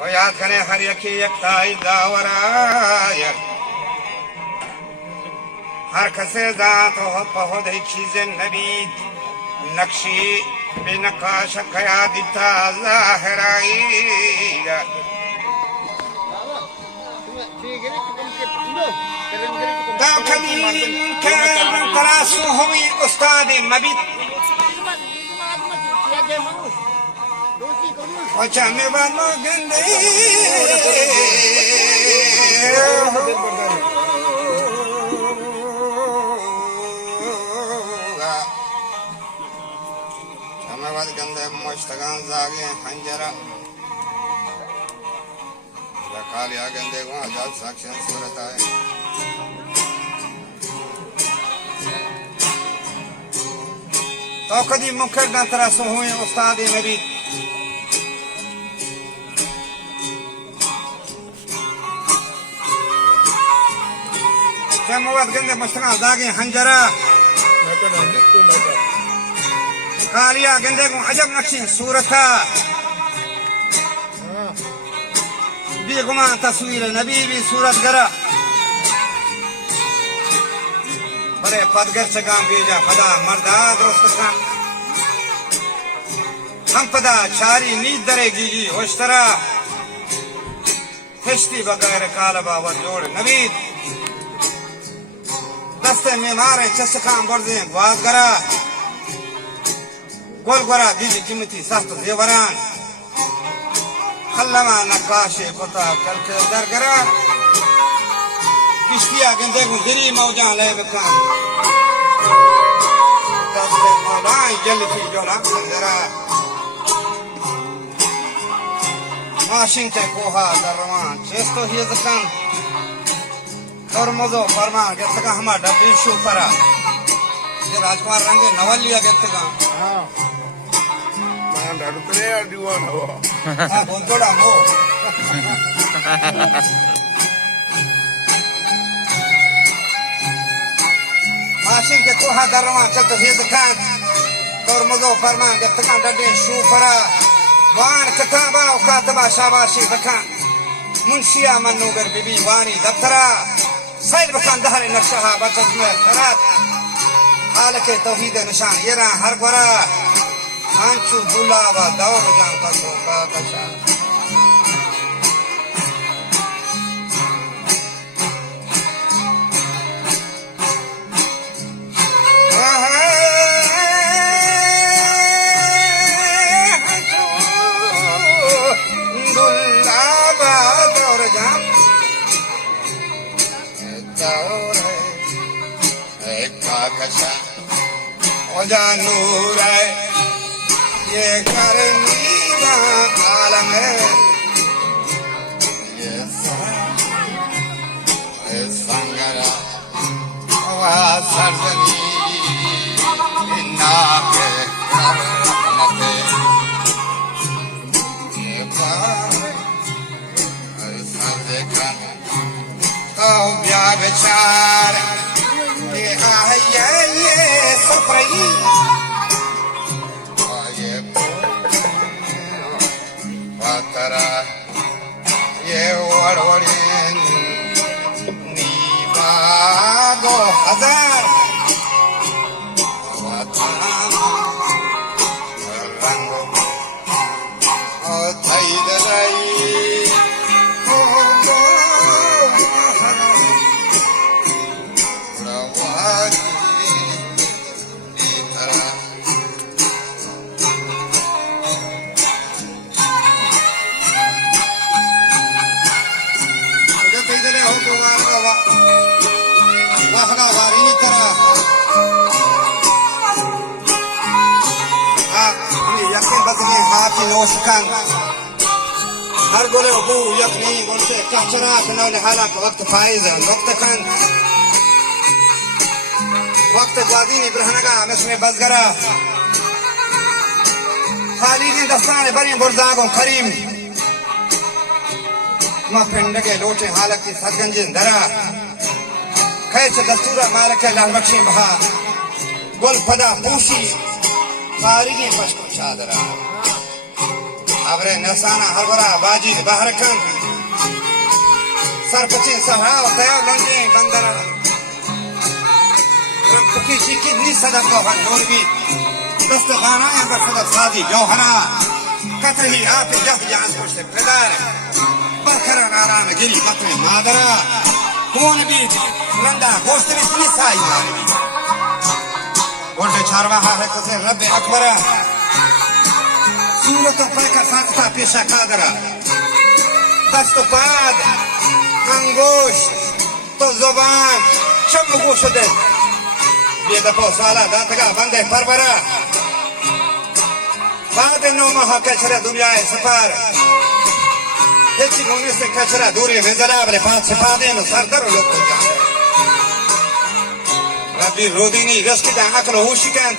و یاد کنه هر یکی یکتای داوراید هر کسی ذات و پهود چیز نبید نقشی به نقاش کیا دیتا ظاهرائی دا کدیم که تراسو همی استاد مبید وچه می بانو گنده چمه باد گنده مشتگان زاگی حنجرہ کالیا گندے کو آزاد ساکشن صورت آئے تو کدی منکر نہ تراسو ہوئے استاد نبی مواد گندے مشتگان زاگی حنجرہ کالیا گندے کو عجب نقشی صورتا بیگمان تصویر نبی بھی صورت گرا بڑے پدگر چگام بیجا پدا مردہ درست کام ہم پدا چاری نید درے گی ہوشترا خشتی بغیر کالبا و جوڑ نبی دستے میں مارے چسکام برزیں گواز گرا گول گرا بیجی قیمتی سخت زیوران خلما نقاشی کتا کلکے درگرا کشتیا گندے کو دری موجان لے بکان دستے مولائی جلتی جولا خندرا ماشین تے کوہا دروان چیستو ہی زکان ترمزو فرمان گتگا ہما ڈبی شو پرا یہ راجکمار رنگے نوالیا گتگا ڈاڈو کرے یار دیوان ہوا ہاں بہتوڑا مو ماشین کے کوہا دروان چلتا ہیز کان ترمزو فرمان گتگا ڈبی شو پرا وان کتابا و کاتبا شاباشی بکان منشیا منوگر بی بی وانی دفترا سیل بکان دہر نقشہ بچت میں خرات حالک توحید نشان یہ رہا ہر گورا آنچو بلاوا دور جان کا سوکا کشا وجا نور ہے یہ کرنی دا عالم ہے یہ سنگرا و سرزنی ناک رحمت یہ پار سرزکن تو بیا بچار یہ آئیے یہ سفری Patara ye warwarin ni bago hazar watan rango o taidalai o go rawati itara واحدہ وارینی طرح یقین بدنی ہاتھی نوشکن ہر گولے ابو یقنی گولتے کچرا کنو لحالا کا وقت فائز وقت کن وقت گوادینی برہنگا مثل بزگرہ خالیدی دستان برین برزاگوں کریم ما پندگے لوٹے حالتی سدگنجن درا خیچ دستورہ مالکے لہمکشی بہا گل پدا پوشی خارگی پشکو چادرہ अबरे नसाना हरबरा बाजी बाहर कन सरपची सहाव तया लंगे बंदरा रंपुकी शिकी नि सदा को हनोर भी दस्त गाना या सदा सादी जौहरा कतरी आप जग जान से प्रदार बरखरा नारायण गिरी कतरे मादरा कौन भी रंदा गोश्त भी निसाई मारी उल्टे चारवाहा है तो से रब अकबरा सूरत पैका साकता पेशा कादरा दस्त पाद अंगोश तो जुबान चम गोश दे ये दपो साला दातगा बंदे परबरा बाद नो महा कचरा दुनिया है सफार हेची होने से कचरा दूरी में जरा अपने पास छिपा दे नो सरदर लोग को जान रबी रोदीनी रस्की दा अकल होशिकन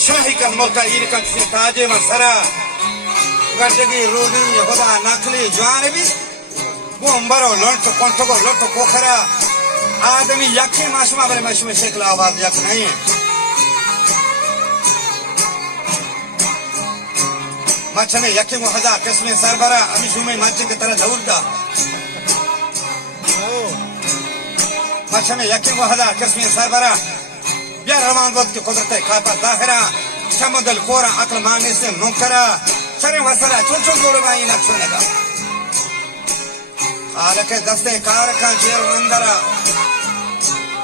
शाही का मुल्का इरकन से ताजे मसरा गजगी रोदीनी खुदा नकली जवान भी वो अंबरो लंट कोंटो को लंट पोखरा आदमी यकी माशमा बरे मशमे शेखला आवाज यक नहीं है मच्छने यकी मुहजा किस्में सरबरा अभी शुमे मच्छे की तरह दौड़ता मच्छने यकी मुहजा किस्में सरबरा या रवान वक्त की कुदरत खाता दाहिरा समदल कोरा अक्ल माने से मुकरा शरे वसरा चुन चुन जोड़वाई नक्शे का हालके दस्ते कार का जेल मंदरा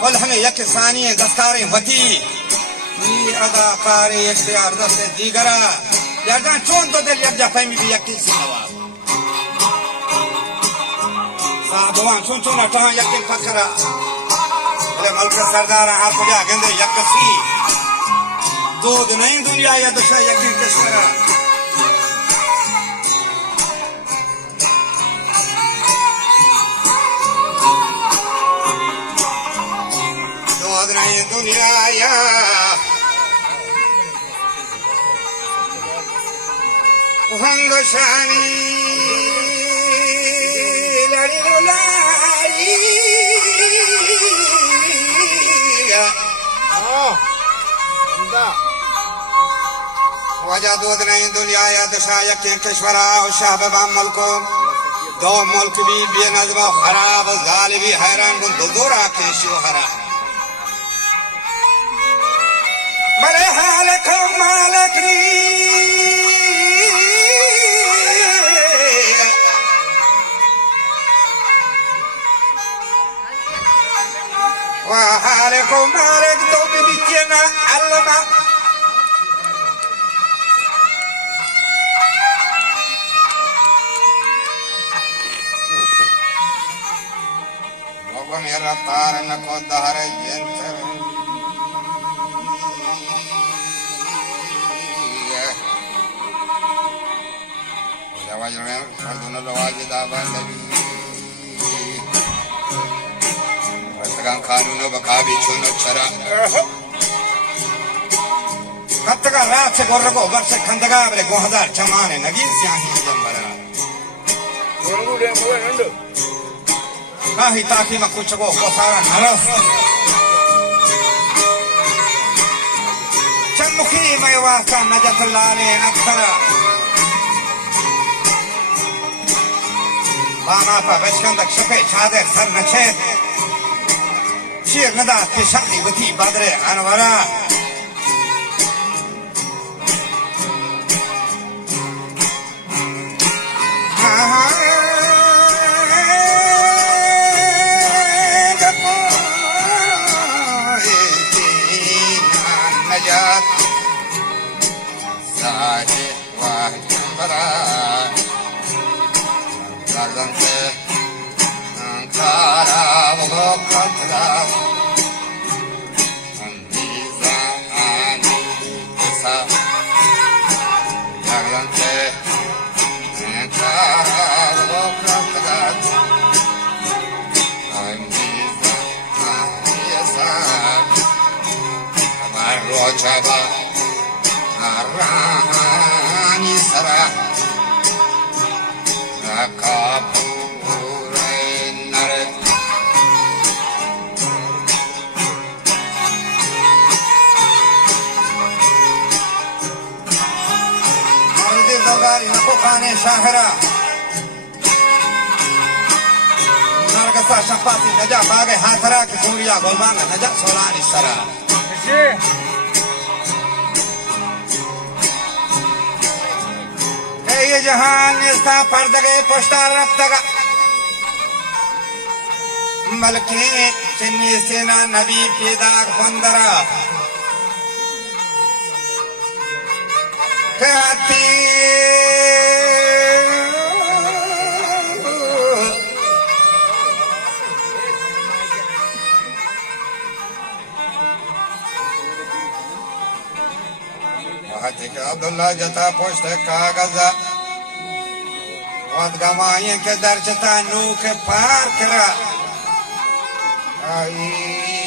उल्हने यक सानिये दस्तारे वती ये अदाकारे इख्तियार दस्ते दीगरा यार चोन तो दिल यक फहमी भी यकीन से नवाज साधुआं चुन चुन अटहा यकीन फकरा ले मलक सरदार हाथ पुजा गंदे यकसी दूध नहीं दुनिया या दुशा यकीन कशरा दूध नहीं दुनिया या हंगशानी लड़ी रुलाई वजह दूध नहीं दुनिया या दशा यकीन कश्वरा और शाह बाबा मुल्को दो मुल्क भी बेनज़्म खराब जालिबी हैरान गुन दुदुरा के शोहरा बड़े हाल को मालिक وحالكم مالك دوبي بيتنا علما وقم يرطار انكو الظهر ينتر وجواجرين فردون Wajid آبان لبي Kan kanunu bakabi chuno chara kattaka raat se gorra ko bar se khandaga bale 2000 chamane nagi syahi jambara Guru de mo nando kahi taki ma kuch ko sara naras chamukhi mai wasa najat lale aksara bana pa beshkandak shape chade sar nache شیر نداد که شقی بطی بدر انورا نجات ساجه واحد جنبرا لازم سے Ankara وقت دا Chaba Arani Sara Rakapure Naret Mardi Daba سالاری نکو خانه شاهرا نرگسا شمپاسی نجا باغ حاضرا کی چوریا گلبانگ نجا سولانی سرا چی؟ ये जहान निस्ता पर्दगे पोस्टार रफ्तगा बल्कि चिन्नी सेना नबी पैदा बंदरा कहती अब्दुल्ला जता पोस्ट कागजा गमाए के दर्जता नू के पार करा आई